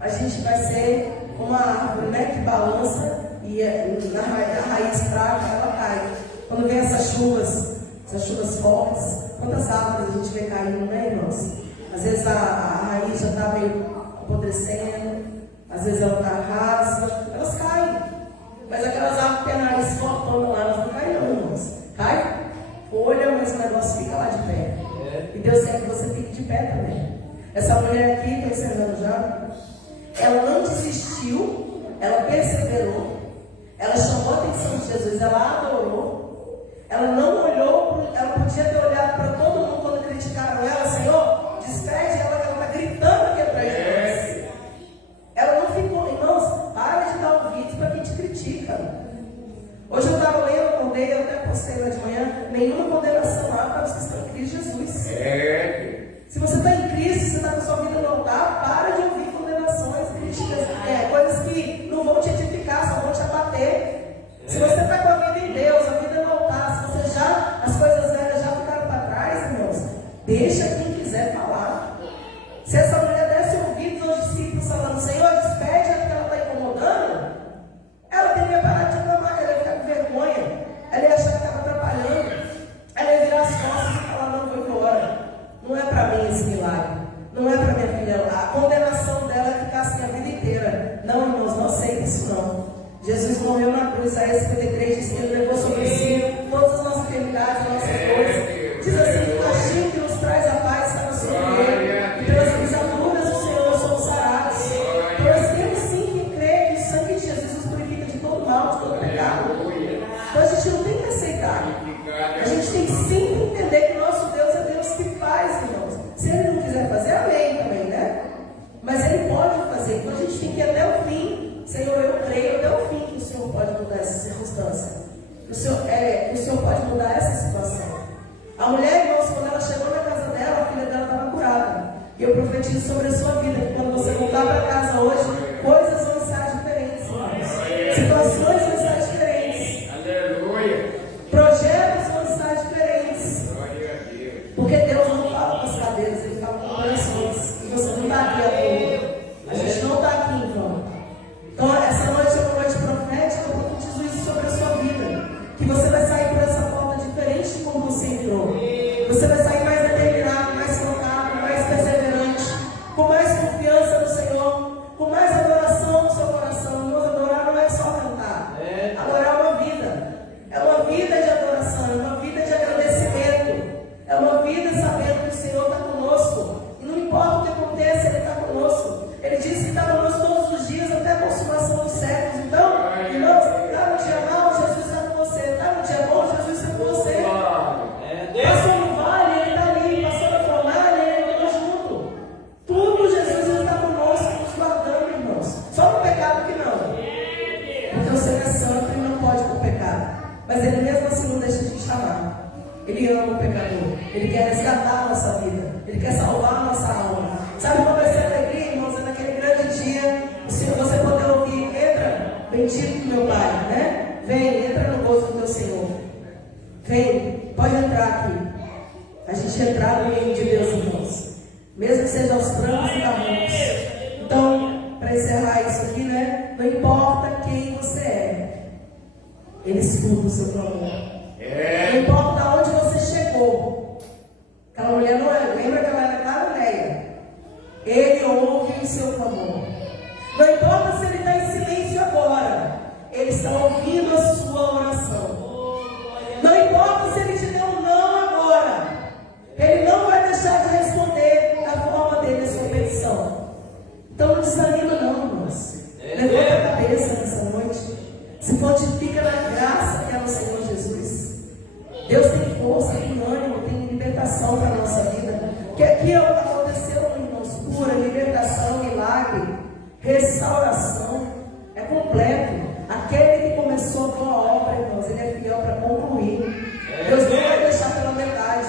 a gente vai ser uma árvore, né, que balança e a raiz fraca, ela cai. Quando vem essas chuvas fortes, quantas árvores a gente vê caindo, né, irmãos? Às vezes a raiz já está meio apodrecendo, às vezes ela está rasa, elas caem. Mas aquelas árvores que têm a raiz fortona lá, elas não caem não, irmãos. Cai folha, mas o negócio irmãos, fica lá de pé. E Deus quer que você fique de pé também. Essa mulher aqui, estou encerrando já, ela não desistiu, ela perseverou, ela chamou a atenção de Jesus, ela adorou, ela não olhou, ela podia ter olhado para todo mundo quando criticaram ela, Senhor, despede ela que ela está gritando aqui atrás de nós. Ela não ficou, irmãos, para de dar ouvidos para quem te critica. Hoje eu estava lendo, eu até postei lá de manhã, nenhuma condenação lá para os que estão em Cristo Jesus. Se você está em Cristo, você está com a sua vida no altar, para de ouvir condenações, críticas, coisas que não vão te edificar, só vão te abater. Se você está com a vida em Deus, a vida no altar, se você as coisas velhas já ficaram para trás, irmãos, deixa quem quiser falar. Se essa mulher desse ouvidos aos discípulos falando, Senhor, despede ela que ela está incomodando, ela teria parado de clamar, ela ia ficar com vergonha, ela ia achar que estava atrapalhando, ela ia virar as costas e falar, não, vou embora. Não é para mim esse milagre, não é para minha filha lá. A condenação dela é ficar assim a vida inteira. Não, irmãos, não aceita isso não. Jesus morreu na cruz, Isaías 53 diz que ele levou sobre si todas as nossas enfermidades, as nossas dores. Diz assim, o castigo que nos traz a paz está sobre ele, e pelas pisaduras do Senhor somos sarados. Então nós temos sim que crer que o sangue de Jesus nos purifica de todo mal, de todo pecado. Então a gente não tem que aceitar. A gente tem que sempre entender que nosso Deus é Deus que faz, irmãos. Se ele não quiser fazer, amém também, né? Mas ele pode fazer. Então a gente tem que ir até o fim. Senhor, eu creio até o fim que o Senhor pode mudar essa circunstância. Que o Senhor pode mudar essa situação. A mulher, irmãos, quando ela chegou na casa dela, a filha dela estava curada. E eu profetizo sobre a sua vida, que quando você voltar para casa hoje, coisas vão estar diferentes, irmãos. Situações vão estar diferentes. Aleluia. Projetos vão estar diferentes. Porque Deus não fala com as cadeiras, ele fala com corações. E você não está aqui à toa. A gente não está aqui em vão. Então, essa noite é uma noite profética, eu profetizo isso sobre a sua vida. Que você vai sair por essa porta diferente de como você entrou. Você vai sair mais determinado, mais focado, mais perseverante, com mais confiança no Senhor, com mais adoração no seu coração. Irmãos, adorar não é só cantar. Adorar é uma vida. É uma vida de adoração, é uma vida de agradecimento. É uma vida sabendo que o Senhor está conosco. E não importa o que aconteça, Ele está conosco. Ele disse que está conosco todos os dias, até a consumação dos séculos. Então, irmãos, está no dia mau, Jesus está com você. Está no dia bom, Jesus está com você. Passou no vale, Ele está ali. Passou na fornalha, Ele está junto. Tudo Jesus está conosco, nos guardando, irmãos. Só no pecado que não. Porque o Senhor é santo e não pode com o pecado. Mas Ele mesmo assim não deixa de chamar. Ele ama o pecador. Ele quer resgatar a nossa vida. Ele quer salvar a nossa alma. Sabe qual vai ser a alegria, irmãos? É naquele grande dia, o Senhor, você poder ouvir, entra, bendito meu Pai, né? Vem, entra no gozo do teu Senhor. Vem, pode entrar aqui. A gente entrar no reino de Deus, irmãos. Mesmo que seja aos trancos e barrancos. Então, para encerrar isso aqui, né? Não importa quem você é. Ele escuta o seu clamor. Não importa aonde você chegou. Aquela mulher não é. Lembra que ela era cananeia. Ele ouve o seu clamor. Não importa se ele está em silêncio agora. Ele está ouvindo a sua oração. Não importa se ele te deu um não agora. Ele não vai deixar de responder da forma dele a sua petição. Então não desanima não, irmãos. Levanta a cabeça nessa noite. Se fortifica na graça que é no Senhor Jesus. Deus tem força, tem ânimo, tem libertação para a nossa vida. Que aqui aconteceu, irmãos, cura, libertação, milagre, restauração. É completo. Aquele que começou a boa obra, irmãos, ele é fiel para concluir. Deus não vai deixar pela metade.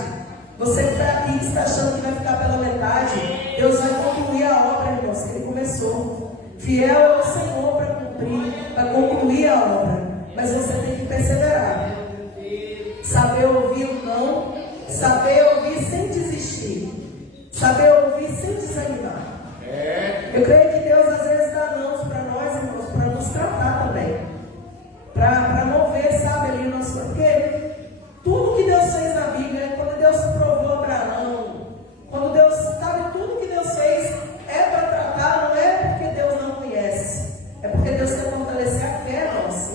Você que está aqui, que está achando que vai ficar pela metade, Deus vai concluir a obra, irmãos, que ele começou. Fiel é o Senhor para cumprir, para concluir a obra. Mas você tem que perseverar. Saber ouvir o não, saber ouvir sem desistir, saber ouvir sem desanimar. Eu creio que Deus às vezes dá nãos para nós, irmãos, para nos tratar também, para mover, sabe, ali o nosso. Porque tudo que Deus fez na Bíblia, quando Deus provou Abraão, quando Deus, sabe, tudo que Deus fez é para tratar, não é porque Deus não conhece, é porque Deus quer fortalecer a fé nossa.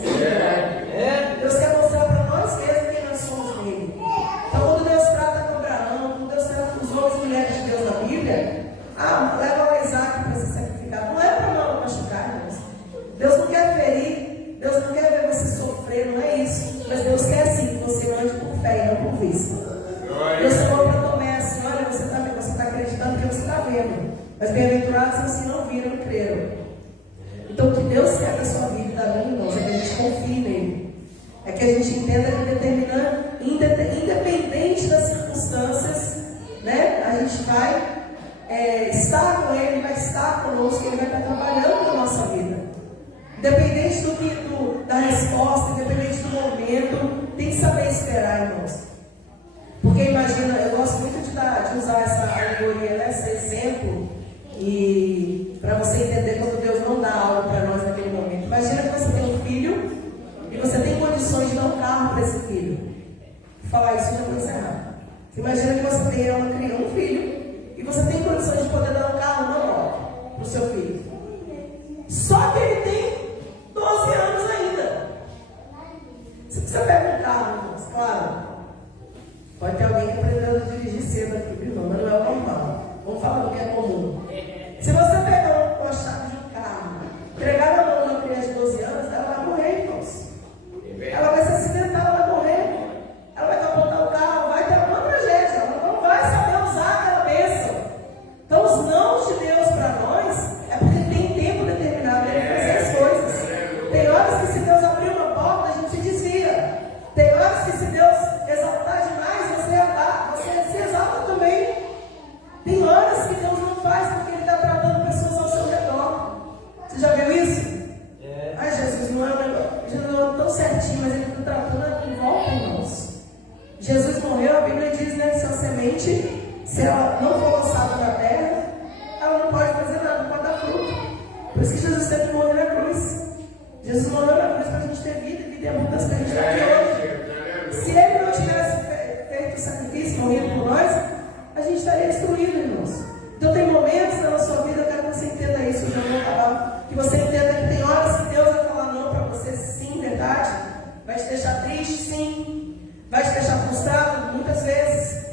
Deus quer mostrar para nós mesmos quem nós somos nele. Então, quando Deus trata mulheres de Deus na Bíblia, leva o Isaac para ser sacrificado. Não é para não machucar, irmãos. Deus não quer ferir, Deus não quer ver você sofrer, não é isso. Mas Deus quer sim que você ande por fé e não por vista. Deus falou para Tomé assim: olha, você está acreditando que você está vendo, mas bem-aventurados assim não viram e creram. Então o que Deus quer da sua vida e da minha, irmãos, é que a gente confie nele. É que a gente entenda que independente das circunstâncias, né, a gente vai estar com ele, vai estar conosco, ele vai estar trabalhando na nossa vida. Independente da resposta, independente do momento, tem que saber esperar, irmãos. Porque imagina, eu gosto muito de usar essa alegoria, né, esse exemplo, e para você entender quando Deus não dá algo para nós naquele momento. Imagina que você tem um filho e você tem condições de dar um carro para esse filho. Vou falar isso não é coisa errada. Você imagina que você tem um filho e você tem condições de poder dar um carro normal para o seu filho. Só que ele tem 12 anos ainda. Se você pega um carro, irmãos, claro, pode ter alguém que aprendeu a dirigir cedo aqui, viu? Mas não é o normal. Vamos falar do que é comum. Se você pegar uma chave de um carro, entregar na mão de uma criança de 12 anos, ela vai morrer, irmãos. Ela vai se acidentar, ela vai morrer. Ela vai capotar o carro, vai ter uma tragédia. Ela não vai saber usar aquela bênção. Então, os nãos de Deus para nós é porque tem tempo determinado para ele fazer as coisas. Tem horas que se Deus abrir uma porta, a gente se desvia. Tem horas que se Deus exaltar demais, você se exalta também. Tem horas que Deus não faz porque Ele está tratando pessoas ao seu redor. Você já viu isso? Ai, Jesus, não é um negócio. Jesus não é tão certinho, mas Ele está tratando em volta, irmãos. Jesus morreu, a Bíblia diz, né, que se a semente, se ela não for lançada na terra, ela não pode fazer nada, não pode dar fruto. Por isso que Jesus teve que morrer na cruz. Jesus morreu na cruz para a gente ter vida, e vida é muitas que a gente está aqui hoje. Se Ele não tivesse feito o sacrifício, morrido por nós, a gente estaria destruído, irmãos. Então tem momentos na sua vida, eu quero que você entenda isso, eu já vou acabar, que você entenda que tem horas que Deus vai falar não para você, sim, verdade, vai te deixar triste, sim, vai te deixar frustrado, muitas vezes,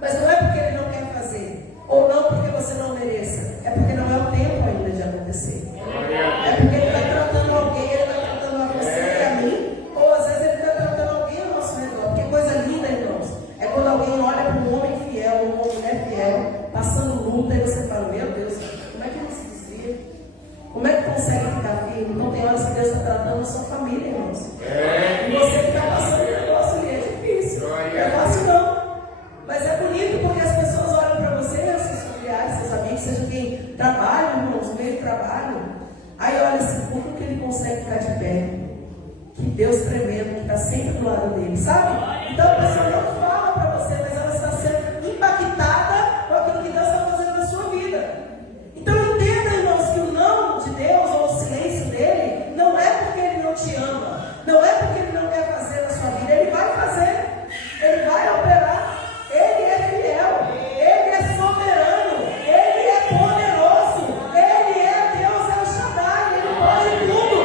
mas não é porque Ele não quer fazer, ou não porque você não mereça, é porque não é o tempo ainda de acontecer, é porque Ele está tratando alguém, Ele está tratando a você e a mim, ou às vezes Ele está tratando alguém ao nosso redor, porque coisa linda, irmãos, é quando alguém olha para um homem fiel, uma mulher fiel, passando luta, e você fala, meu Deus, como é que ele se desvia? Como é que consegue ficar firme? Então tem horas que Deus está tratando a sua família, irmãos. E você que está passando um negócio ali, é difícil. Não é fácil não. Mas é bonito porque as pessoas olham para você, seus familiares, seus amigos, seja quem trabalha, irmãos, no meio do trabalho. Aí olha assim, como que ele consegue ficar de pé? Que Deus tremendo, que está sempre do lado dele, sabe? Então a pessoa não fala para você, mas ela está sendo impactada com aquilo que Deus está fazendo na sua vida. Então entenda, irmãos, que o não de Deus ou o silêncio dele não é porque Ele não te ama, não é porque Ele não quer fazer na sua vida, Ele vai fazer, Ele vai operar, Ele é fiel, Ele é soberano, Ele é poderoso, Ele é Deus, é o Shaddai, Ele pode tudo,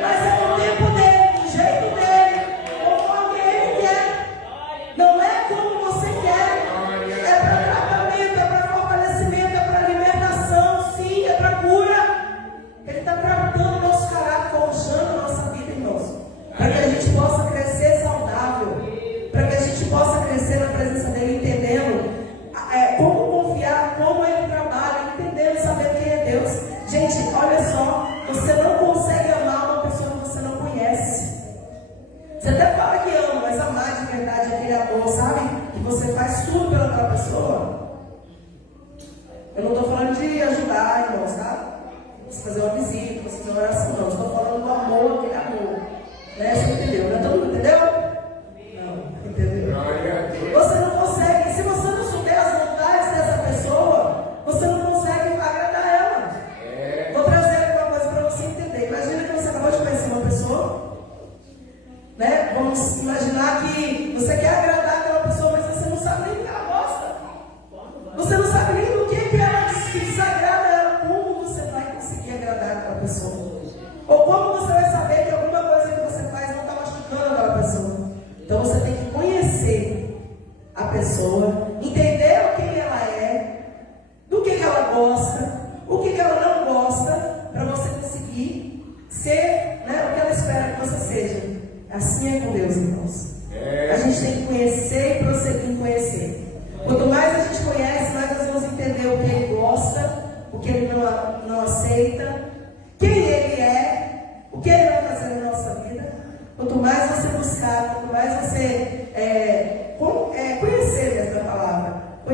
mas é no tempo dele, do jeito dele, conforme Ele quer. Não é como você quer, é para tratamento, é para fortalecimento, é para libertação, sim, é para cura. Ele está tratando o nosso caráter, forjando a nossa vida, irmãos, para que a gente possa crescer saudável, para que a gente possa crescer na presença dele, entendendo como confiar, como ele trabalha, entendendo, sabendo quem é Deus. Gente, olha só, você não consegue amar uma pessoa que você não conhece. Você até fala que ama, mas amar de verdade é aquele amor, sabe? Que você faz tudo pela pessoa. Eu não estou falando de ajudar, irmãos, tá? Você fazer uma visita, você fazer uma oração, não. Estou falando do amor, aquele amor. Né? Você entendeu? Não é todo mundo entendeu? Não, entendeu? Você não consegue, se você não souber as vontades dessa pessoa, você não consegue agradar ela. Vou trazer uma coisa para você entender. Imagina que você acabou de conhecer uma pessoa, né? Vamos imaginar que você quer agradar aquela pessoa, mas você não sabe nem o que ela gosta. Você não sabe nem do que ela desagrada ela. Como você vai conseguir agradar aquela pessoa? Ou como você vai saber que alguma coisa que você faz não está machucando aquela pessoa?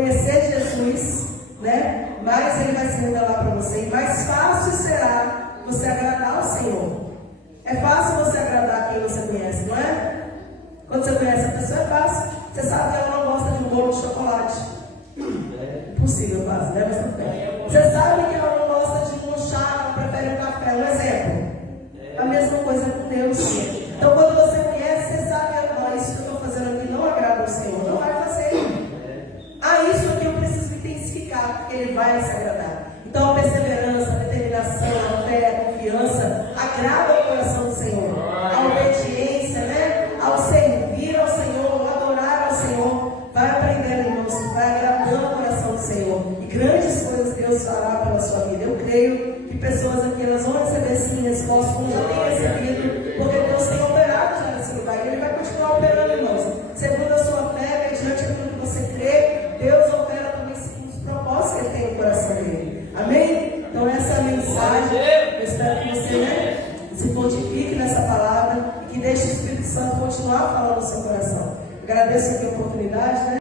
conhecer Jesus, né? Mais Ele vai se revelar para você. E mais fácil será você agradar ao Senhor. É fácil você agradar quem você conhece, não é? Quando você conhece a pessoa é fácil. Você sabe que ela não gosta de um bolo de chocolate. Impossível, quase, né? Mas tudo bem. Você sabe que ela não gosta de um chá, ela prefere um café. Um exemplo. A mesma coisa com Deus. Então, quando você conhece, você sabe, isso que eu estou fazendo aqui não agrada ao Senhor. Não vai fazer. Isso aqui eu preciso intensificar, porque Ele vai se agradar. Então, a perseverança, a determinação, a fé, a confiança agrada ao coração do Senhor. A obediência, né? Ao servir ao Senhor, ao adorar ao Senhor, vai aprendendo, irmãos, vai agradando o coração do Senhor. E grandes coisas Deus fará pela sua vida. Eu creio que pessoas aqui elas vão receber sim respostas como já têm recebido, porque Deus tem operado já nesse lugar e Ele vai continuar operando, irmãos. Segundo a sua fé, mediante aquilo que você crê, Deus opera também segundo os propósitos que Ele tem no coração dele. Amém? Então essa é a mensagem. Eu espero que você, né, se fortifique nessa palavra e que deixe o Espírito Santo continuar falando no seu coração. Agradeço aqui a oportunidade, né?